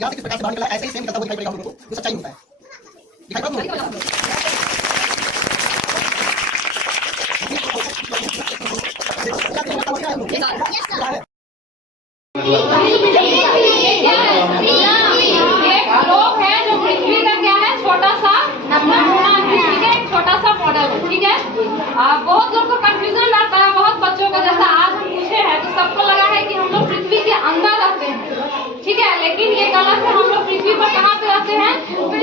यहाँ से किस प्रकार से बाहर निकला ऐसे ही सेम निकलता हुआ दिखाई पड़ेगा हम लोगों को, जो सच्चाई होता है। दिखाई पड़ा लोग है जो पृथ्वी का क्या है छोटा सा नमूना है, ठीक है, छोटा सा मॉडल है, ठीक है। बहुत लोग को कंफ्यूजन रहता है, बहुत बच्चों को, जैसा आज हम पूछे हैं तो सबको लगा है कि हम लोग पृथ्वी के अंदर रहते हैं, ठीक है, लेकिन ये गलत है। हम लोग पृथ्वी पर कहाँ पे रहते हैं?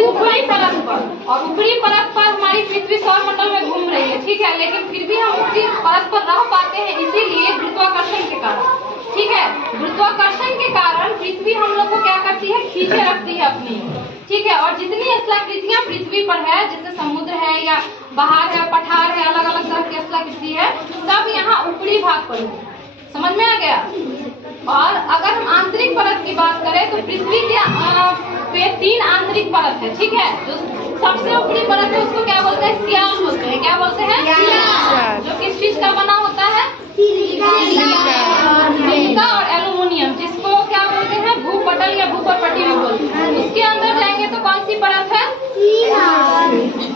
ऊपरी परत पर, और ऊपरी परत पर हमारी पृथ्वी सौरमंडल में घूम रही है, ठीक है, लेकिन फिर भी हम ऊपरी परत पर रह पाते हैं इसीलिए गुरुत्वाकर्षण के कारण, ठीक है। गुरुत्वाकर्षण के कारण पृथ्वी हम लोग को क्या करती है? खींचे रखती है अपनी, ठीक है। और जितनी स्थलाकृतियां पृथ्वी पर है, जैसे समुद्र है या पहाड़ है, पठार है, अलग अलग तरह की स्थलाकृति है, सब यहाँ ऊपरी भाग पर है। समझ में आ गया? और अगर हम आंतरिक परत की बात करें तो पृथ्वी के 3 आंतरिक परत है, ठीक है। जो सबसे ऊपरी परत है उसको क्या बोलते हैं? सियाल बोलते हैं। क्या बोलते हैं? सियाल। जो किस चीज का बना होता है? सिलिका और एल्यूमिनियम, जिसको क्या बोलते हैं? भूपटल या भूपटपट्टी भी बोलते हैं। उसके अंदर जाएंगे तो कौन सी परत है?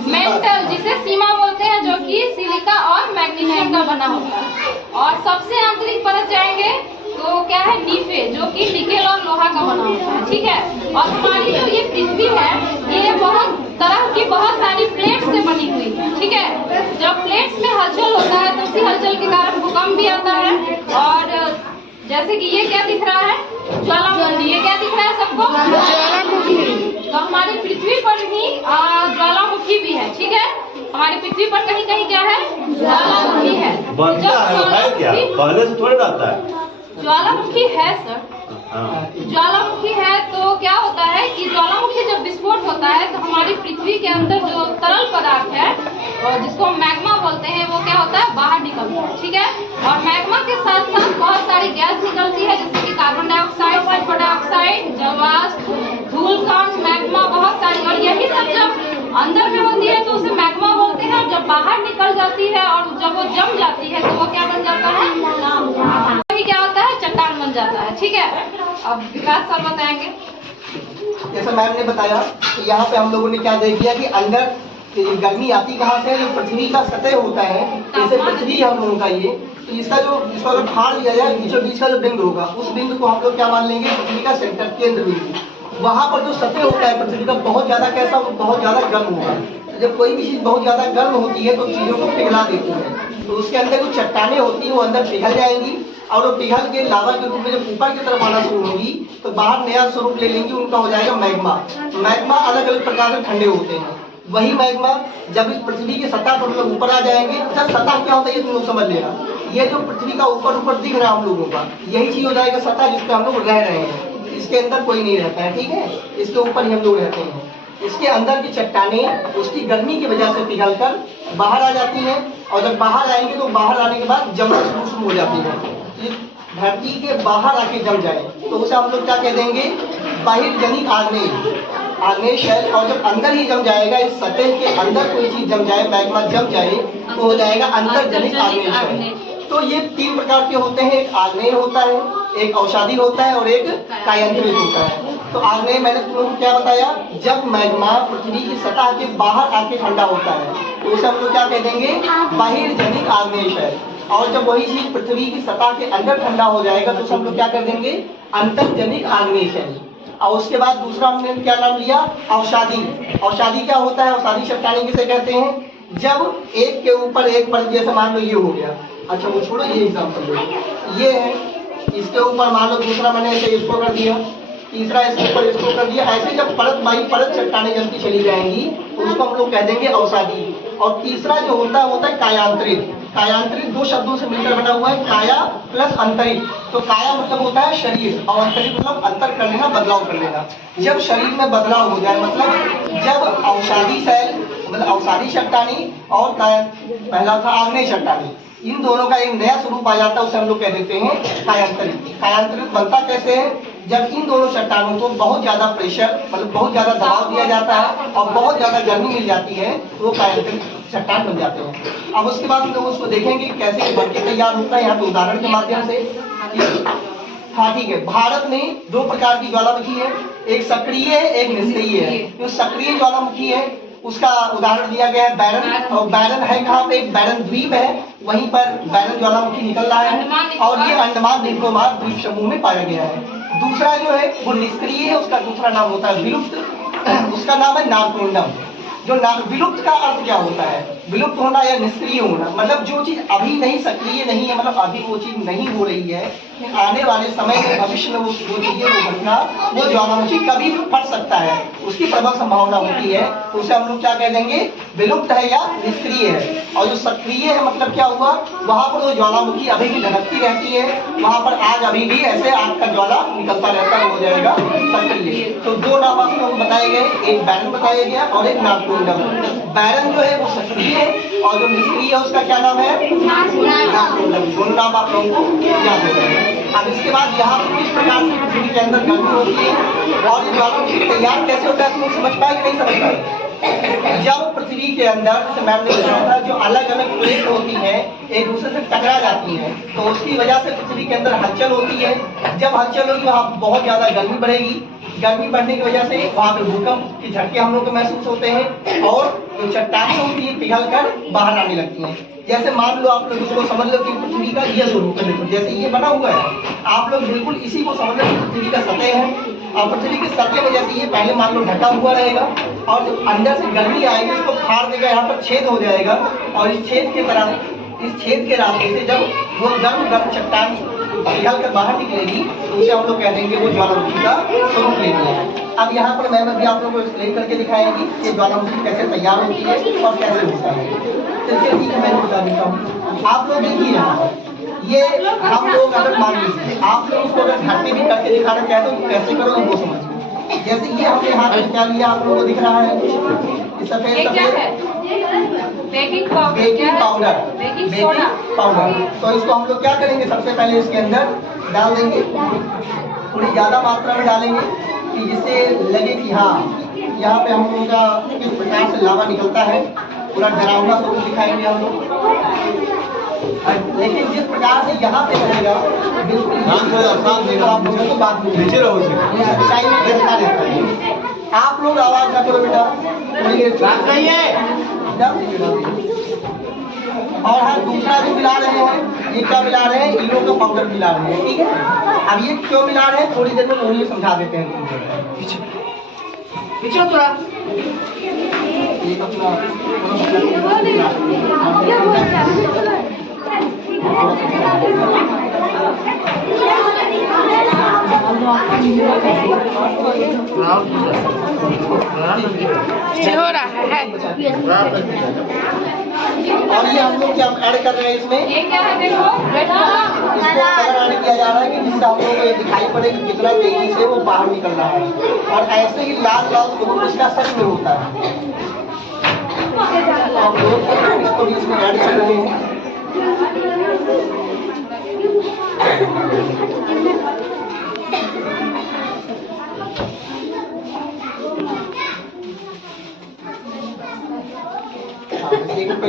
मेंटल, जिसे सीमा बोलते हैं, जो कि सिलिका और मैग्नीशियम का बना होता है। और सबसे आंतरिक परत जाएंगे तो क्या है? नीफे, जो कि निकेल और लोहा का बना होता है, ठीक है। और हमारी जो ये पृथ्वी है ये बहुत तरह की बहुत सारी प्लेट से बनी हुई है, ठीक है। जब प्लेट्स में हलचल होता है तो उसी हलचल के कारण भूकंप भी आता है। और जैसे कि ये क्या दिख रहा है? ज्वालामुखी। ये क्या दिख रहा है सबको? ज्वालामुखी। तो हमारी पृथ्वी पर ही ज्वालामुखी भी है, ठीक है। हमारी पृथ्वी पर कहीं कहीं क्या है? ज्वालामुखी है। पहले से थोड़ी रहता है। ज्वालामुखी है सर, ज्वालामुखी है तो क्या होता है कि ज्वालामुखी जब विस्फोट होता है तो हमारी पृथ्वी के अंदर जो तरल पदार्थ है और जिसको हम मैग्मा बोलते हैं वो क्या होता है? बाहर निकलता है, ठीक है। और मैग्मा के साथ साथ बहुत सारी गैस निकलती है, जैसे कि कार्बन डाइऑक्साइड, सल्फर डाइऑक्साइड, जवास, धूल कण, मैग्मा, बहुत सारी। और यही सब जब अंदर में होती है तो उसे मैग्मा बोलते हैं। जब बाहर निकल जाती है और जब वो जम जाती है तो वो क्या बन जाता है? क्या होता है? चट्टान बन जाता है, ठीक है। अब विकास सर बताएंगे। जैसा मैम ने बताया कि यहाँ पे हम लोगों ने क्या देख लिया कि अंदर गर्मी आती कहाँ से? जो पृथ्वी का सतह होता है, जैसे पृथ्वी हम लोगों का ये, तो इसका इसको अगर फाड़ दिया जाए, बीचों बीच का जो बिंदु होगा उस बिंदु को हम लोग क्या मान लेंगे? पृथ्वी का सेंटर, केंद्र बिंदु। वहाँ पर जो सतह होता है पृथ्वी का बहुत ज्यादा कैसा? बहुत ज्यादा गर्म होगा। जब कोई भी चीज बहुत ज्यादा गर्म होती है तो चीजों को पिघला देती है, तो उसके अंदर जो चट्टानें होती है वो अंदर पिघल जाएंगी और वो पिघल के लावा के रूप में जब ऊपर की तरफ आना शुरू होगी तो बाहर नया स्वरूप ले लेंगी, उनका हो जाएगा मैग्मा। मैग्मा अलग अलग प्रकार से ठंडे होते हैं। वही मैग्मा जब इस पृथ्वी की सतह पर मतलब ऊपर आ जाएंगे, जब सतह क्या होता है ये तुम लोग समझ लेना। ये जो पृथ्वी का ऊपर दिख रहा है हम लोगों का, यही चीज हो जाएगा सतह जिसपे हम लोग रह रहे हैं। इसके अंदर कोई नहीं रहता है, ठीक है, इसके ऊपर ही हम लोग रहते हैं। इसके अंदर की चट्टानें उसकी गर्मी की वजह से पिघलकर बाहर आ जाती हैं, और जब बाहर आएंगे तो बाहर आने के बाद जमना शुरू हो जाती है। धरती के बाहर आके जम जाए तो उसे हम लोग क्या कह देंगे? बहिर्जनिक आग्नेय, आग्नेय शैल। और जब अंदर ही जम जाएगा, इस सतह के अंदर कोई चीज जम जाए, मैग्मा जम जाए, तो हो जाएगा अंतर्जनिक आग्नेय शैल। तो ये 3 प्रकार के होते हैं, एक आग्नेय होता है, एक औषधि होता है और एक कायांतरित होता है। तो आग्नेय मैंने तुम लोगों को क्या बताया? जब मैग्मा पृथ्वी की सतह के बाहर आके ठंडा होता है तो उसे हम लोग क्या कह देंगे? बहिर्जनिक आग्नेय शैल। और जब वही चीज पृथ्वी की सतह के अंदर ठंडा हो जाएगा तो हम लोग क्या कर देंगे? अंतर्जनिक आग्नेय शैल। और उसके बाद दूसरा हमने क्या नाम लिया? औषधि। औषधि क्या होता है? औषधि चट्टानें किसे कहते हैं? जब एक के ऊपर एक पर, जैसे मान लो ये हो गया, अच्छा वो छोड़ो, ये एग्जाम्पल लो, ये है, इसके ऊपर मान लो दूसरा मैंने ऐसे इसको कर दिया, तीसरा इसके ऊपर इसको कर दिया, ऐसे जब परत बाई परत चट्टानें जमती चली जाएंगी तो उसको हम लोग कह देंगे औषधि। और तीसरा जो होता है कायांतरित। कायांतरित 2 शब्दों से मिलकर बना हुआ है, काया प्लस अंतरित। तो काया मतलब होता है शरीर और अंतरित मतलब अंतर कर लेना, बदलाव कर लेना। जब शरीर में बदलाव हो जाए, मतलब जब औषधि शैल मतलब औषधि चट्टानी और पहला था आग्नेय चट्टानी, इन दोनों का एक नया स्वरूप आ जाता है, उसे हम लोग कह देते हैं कायांतरित। कायांतरित बनता कैसे है? जब इन दोनों चट्टानों को बहुत ज्यादा प्रेशर मतलब बहुत ज्यादा दबाव दिया जाता है और बहुत ज्यादा गर्मी मिल जाती है तो वो कायांतरित चट्टान बन जाते हैं। अब उसके बाद हम लोग उसको देखेंगे कैसे बन के तैयार होता है, यहाँ पे उदाहरण के माध्यम से। हाँ ठीक है। भारत में दो प्रकार की ज्वालामुखी है, एक सक्रिय है, एक निष्क्रिय है। जो सक्रिय ज्वालामुखी है उसका उदाहरण दिया गया है बैरन, और बैरन है कहाँ पे, एक बैरन द्वीप है, वहीं पर बैरन ज्वालामुखी निकल रहा है और ये अंडमान निकोबार द्वीप समूह में पाया गया है। दूसरा जो है वो निष्क्रिय है, उसका दूसरा नाम होता है विलुप्त, उसका नाम है नारकोंडम। जो विलुप्त का अर्थ क्या होता है, विलुप्त होना या निष्क्रिय होना, मतलब जो चीज अभी नहीं सक्रिय नहीं है, मतलब अभी वो चीज नहीं हो रही है, आने वाले समय में भविष्य में वो चीजें वो घटना वो ज्वालामुखी कभी भी फट सकता है, उसकी प्रबल संभावना होती है, तो उसे हम लोग क्या कह देंगे, विलुप्त है या निष्क्रिय है। और जो सक्रिय है मतलब क्या हुआ, वहां पर वो ज्वालामुखी अभी भी धड़कती रहती है, वहां पर आज अभी भी ऐसे आग का ज्वाला निकलता रहता है, हो जाएगा सक्रिय। तो दो नाम आपको बताए गए, एक बैरन बताया गया और एक नारकोंडम। बैरन जो है वो सक्रिय है और जो निष्क्रिय है उसका क्या नाम है, नारकोंडम। दोनों नाम आप लोगों को याद हो जाएगा। अब इसके बाद यहाँ पर किस प्रकार से पृथ्वी के अंदर गर्मी होती है और ये ज्वालामुखी तैयार कैसे होता है, तुम समझ पाए कि नहीं समझ पाए। जब पृथ्वी के अंदर, जैसे मैम ने बताया था, जो अलग अलग प्लेट होती है एक दूसरे से टकरा जाती है, तो उसकी वजह से पृथ्वी के अंदर हलचल होती है। जब हलचल होगी वहाँ बहुत ज्यादा गर्मी बढ़ेगी, गर्मी बढ़ने की वजह से वहाँ पे भूकंप के झटके हम लोग को महसूस होते हैं और जो चट्टानें होती है पिघल कर बाहर आने लगती हैं। जैसे मान लो आप लोग इसको समझ लो कि पृथ्वी का ये स्वरूप है, देखो जैसे ये बना हुआ है, आप लोग बिल्कुल इसी को समझ लो कि पृथ्वी का सतह है और पृथ्वी की सतह में जैसे ये पहले मान लो ढका हुआ रहेगा और जब अंदर से गर्मी आएगी इसको फाड़ देगा, यहाँ पर छेद हो जाएगा और इस छेद के तरफ, इस छेद के रास्ते से जब वो गर्म चट्टान पिघल कर बाहर निकलेगी तो उसे हम लोग कह देंगे वो ज्वालामुखी का स्वरूप लेती है। अब यहाँ पर मैम अभी आप लोगों को एक्सप्लेन करके दिखाएंगी कि ज्वालामुखी कैसे तैयार होती है और कैसे होता है। चलिए ठीक है, मैं बता देता हूँ। आप लोग देखिए यहाँ ये हम लोग अगर मान लीजिए आप लोग उसको अगर घर में भी करके दिखाना चाहते हो तो कैसे करो वो समझिए। जैसे ये हमने हाथ में क्या लिया आप लोगों को दिख रहा है, सफेद सफेद baking powder, baking soda powder. तो इसको हम लोग क्या करेंगे, सबसे पहले इसके अंदर डाल देंगे, थोड़ी ज्यादा मात्रा में डालेंगे कि जिससे लगे कि हाँ यहाँ पे हम लोगों का किस प्रकार से लावा निकलता है, पूरा डरावना स्वरूप दिखाएंगे हम लोग। लेकिन जिस प्रकार से यहाँ पे रहेगा बिल्कुल आप लोगों को बात आप लोग आवाज ना करो बेटा, और हाँ दूसरा जो मिला रहे हैं ये क्या मिला रहे हैं, इनो का पाउडर मिला रहे हैं, ठीक है। अब ये क्यों मिला रहे हैं थोड़ी देर में उन्हें समझा देते हैं। पीछे थोड़ा हो रहा है। और ये हम लोग क्या ऐड कर रहे हैं इसमें, ये क्या है देखो, इसको कलर ऐड किया जा रहा है कि जिससे हम लोग को ये दिखाई पड़े कि कितना तेजी से वो बाहर निकल रहा है और ऐसे ही लाल लाल स्वरूप इसका सच में होता है। तो हम लोग इसको भी इसमें ऐड कर रहे हैं।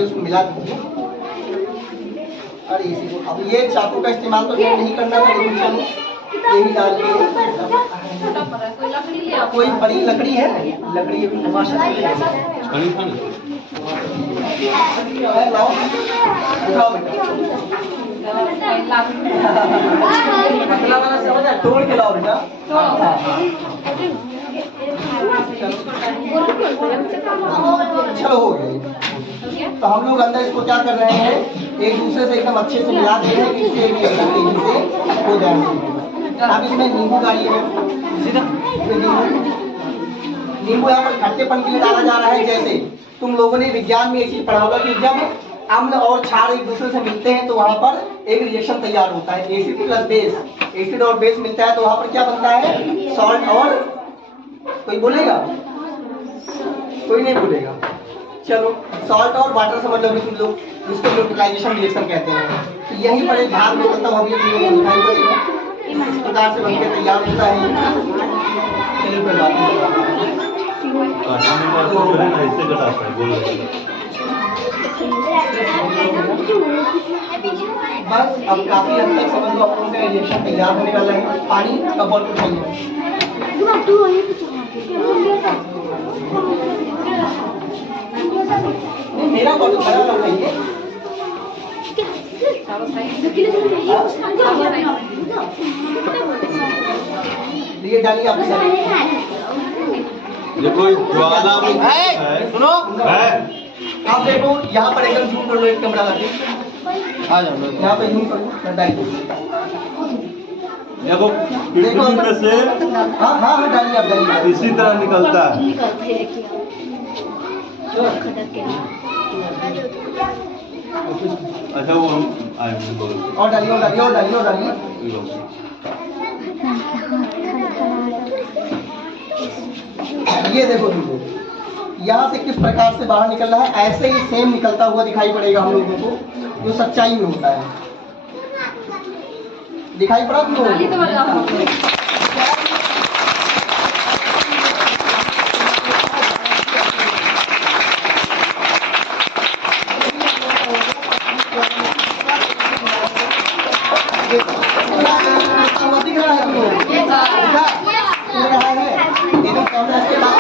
इसको मिला दीजिए। अरे इसी को अब ये चाकू का इस्तेमाल तो नहीं करना था, लेकिन चलो ये भी डाल के कोई बड़ी लकड़ी है, लकड़ी तोड़ के लाओ बेटा। चलो हो गया। तो हम लोग अंदर इसको क्या कर रहे हैं, एक दूसरे से एकदम अच्छे से मिला दे रहे हैं कि इससे एकदम तेजी से हो जाएंगे। अब इसमें नींबू डालिए, नींबू यहाँ पर खट्टेपन के लिए डाला जा रहा है। जैसे तुम लोगों ने विज्ञान में एक चीज पढ़ा होगा कि जब अम्ल और क्षार एक दूसरे से मिलते हैं तो वहाँ पर एक रिएक्शन तैयार होता है, एसिड प्लस बेस, एसिड और बेस मिलता है तो वहाँ पर क्या बनता है, सॉल्ट और, कोई बोलेगा, कोई नहीं बोलेगा। चलो सॉल्ट और वाटर समझ लोगे तुम लोग, जिसको न्यूट्रलाइजेशन रिएक्शन कहते हैं। तो यही पर एक ध्यान में करता हूँ, अभी तुम लोगों को दिखाई पड़ेगा इस प्रकार से बनकर तैयार होता है। चलिए कोई बात नहीं। बस अब काफी हद तक समझ लो आप लोगों का रिएक्शन तैयार होने वाला है। पानी का बॉटल उठाइए। मेरा बॉटल बड़ा वाला उठाइए। ये डालिए आप। देखो ज्वाला सुनो, है। आप देखो यहाँ पर एकदम जूम कर लो, एक कैमरा लाके आ जाओ, यहाँ पे जूम कर लो। देखो किडनी में से हाँ हाँ हाँ डालिए आप, डालिए। इसी तरह निकलता है। अच्छा वो और डालिए, और डालिए, और डालिए, और डालिए। ये देखो दीजिए, यहाँ से किस प्रकार से बाहर निकल रहा है, ऐसे ही सेम निकलता हुआ दिखाई पड़ेगा हम लोगों को, जो सच्चाई में होता है। दिखाई पड़ा तुमको? दिख रहा है तुमको? दिख रहा है? एकदम कैमरा के पास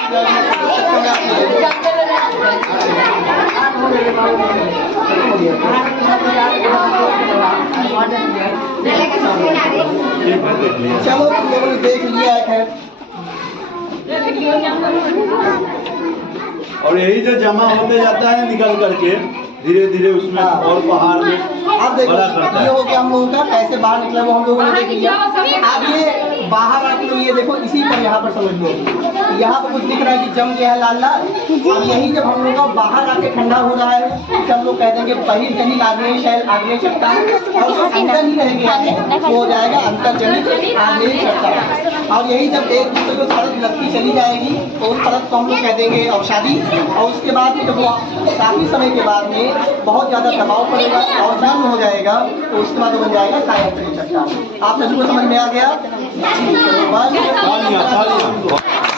चलो तुम लोगों ने देख लिया है। खैर और यही जो जमा होते जाता है निकल करके धीरे धीरे उसमें और पहाड़ में अब देखो बड़ा करता ये है। हो गया हम लोगों का, कैसे बाहर निकला वो हम लोगों ने देख लिया। अब ये बाहर आके लोग ये देखो, इसी पर यहाँ पर समझ लो, यहाँ पर कुछ दिख रहा है कि जम गया है लाल लाल। अब यही जब हम लोग का बाहर आके ठंडा हो रहा है तो हम लोग कह देंगे बहिर्जनिक आग्नेय शैल, आग्नेय चट्टान, और जो अंदर ही रहेंगे वो हो जाएगा अंतर्जनिक आग्नेय चट्टान। और यही जब एक दूसरे को परत लगती चली जाएगी तो उस परत को हम लोग कह देंगे अवसादी। और उसके बाद जब वो काफी समय के बाद में बहुत ज्यादा दबाव पड़ेगा और जन्म हो जाएगा तो उसके बाद बन जाएगा कायांतरिक चट्टान। आप सभी को समझ में आ गया? तालियां, तालियां।